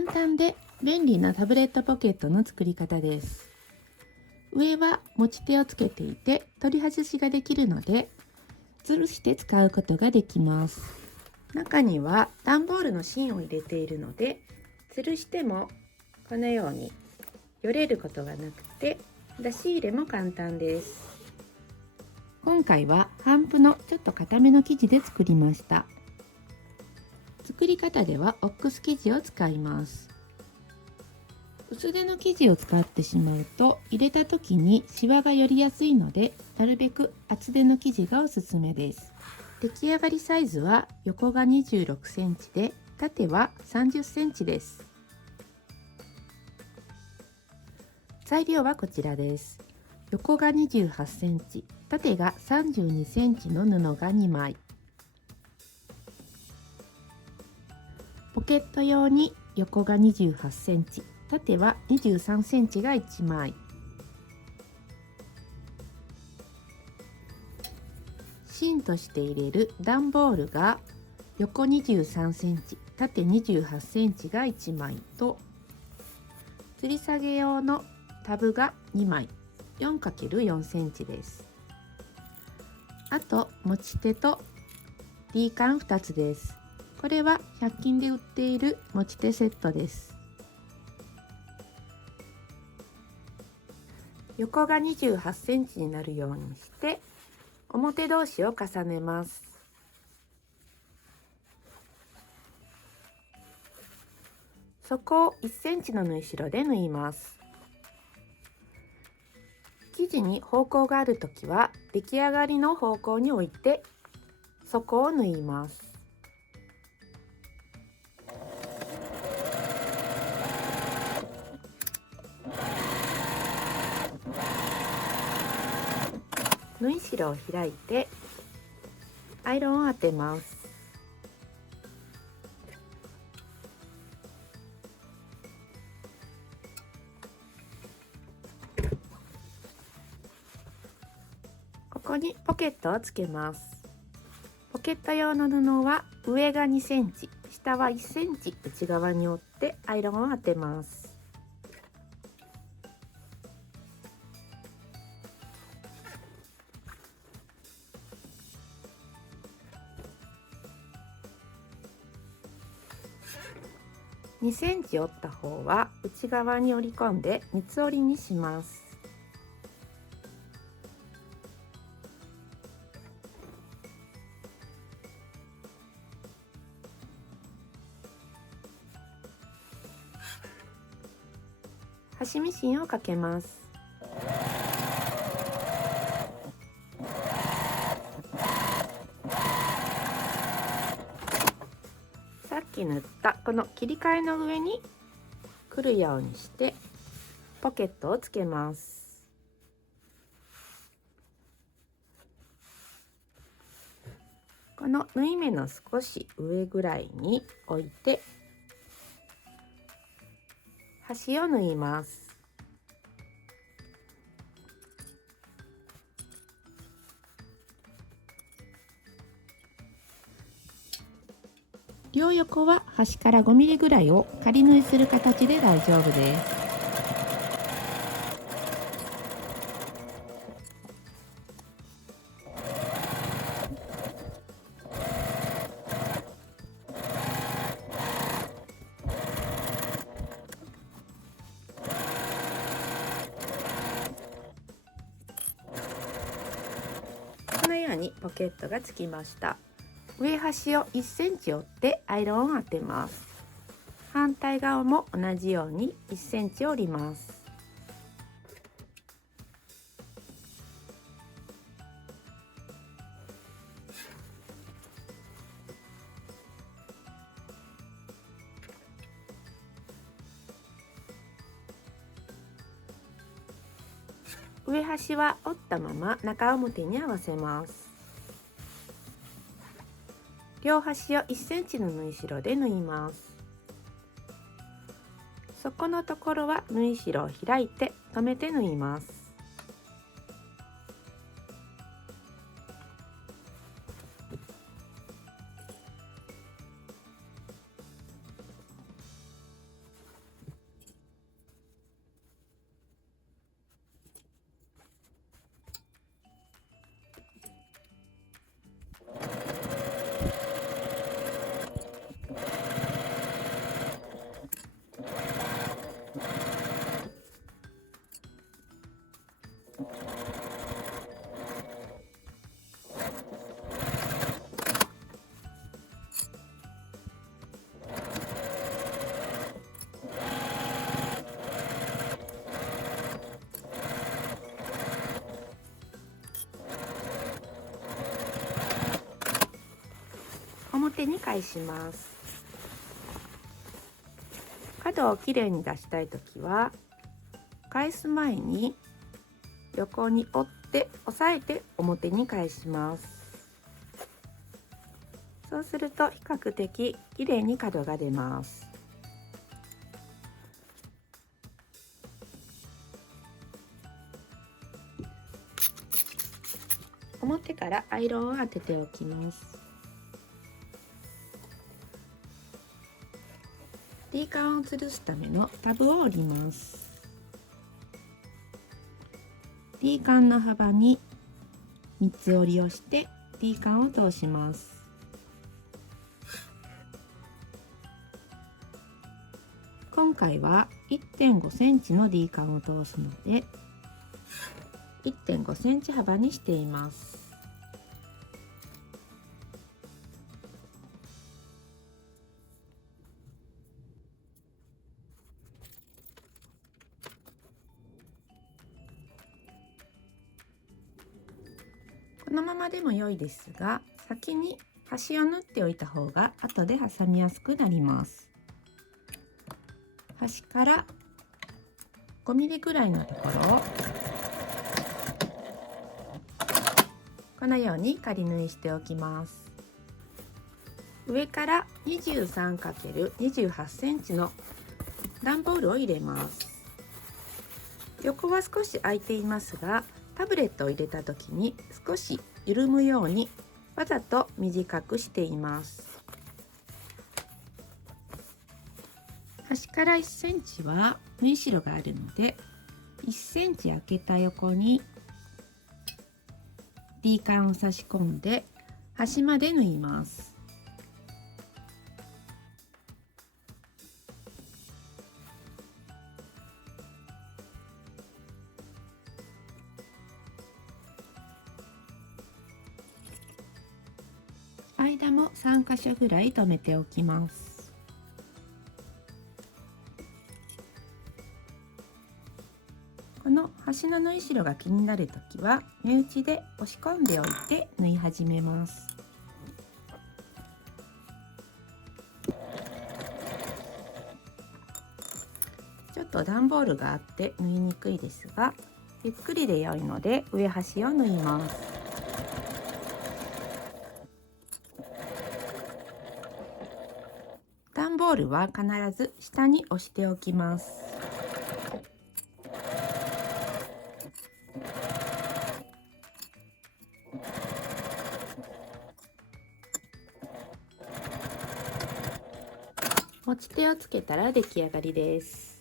簡単で便利なタブレットポケットの作り方です。上は持ち手をつけていて取り外しができるので吊るして使うことができます。中には段ボールの芯を入れているので吊るしてもこのようによれることがなくて出し入れも簡単です。今回は帆布のちょっと固めの生地で作りました。作り方ではオックス生地を使います。薄手の生地を使ってしまうと入れた時にシワが寄りやすいので、なるべく厚手の生地がおすすめです。出来上がりサイズは横が26センチで縦は30センチです。材料はこちらです。横が28センチ、縦が32センチの布が2枚。ポケット用に横が28センチ、縦は23センチが1枚。芯として入れる段ボールが横23センチ、縦28センチが1枚と、吊り下げ用のタブが2枚、4×4 センチです。あと持ち手と D カン2つです。これは100均で売っている持ち手セットです。横が28センチになるようにして表同士を重ねます。底を1センチの縫い代で縫います。生地に方向があるときは出来上がりの方向に置いて底を縫います。縫い代を開いてアイロンを当てます。ここにポケットをつけます。ポケット用の布は上が2センチ、下は1センチ内側に折ってアイロンを当てます。2センチ折った方は内側に折り込んで三つ折りにします。端ミシンをかけます。さっき縫ったこの切り替えの上にくるようにしてポケットをつけます。この縫い目の少し上ぐらいに置いて端を縫います。両横は端から5ミリぐらいを仮縫いする形で大丈夫です。このようにポケットがつきました。上端を1センチ折ってアイロンを当てます。反対側も同じように1センチ折ります。上端は折ったまま中表に合わせます。両端を1センチの縫い代で縫います。底のところは縫い代を開いて留めて縫います。表に返します。角をきれいに出したいときは、返す前に横に折って押さえて表に返します。そうすると比較的きれいに角が出ます。表からアイロンを当てておきます。D カンを吊るすためのタブを折ります。D カンの幅に三つ折りをして D カンを通します。今回は 1.5 センチの D カンを通すので 1.5 センチ幅にしています。このままでも良いですが、先に端を縫っておいた方が後で挟みやすくなります。端から5ミリぐらいのところをこのように仮縫いしておきます。上から 23×28 センチの段ボールを入れます。横は少し空いていますが、タブレットを入れた時に少し緩むようにわざと短くしています。端から1センチは縫い代があるので、1センチ開けた横に D カンを差し込んで端まで縫います。間も3箇所ぐらい留めておきます。この端の縫い代が気になるときは目打ちで押し込んでおいて縫い始めます。ちょっと段ボールがあって縫いにくいですが、ゆっくりで良いので上端を縫います。段ボールは必ず下に押しておきます。持ち手をつけたら出来上がりです。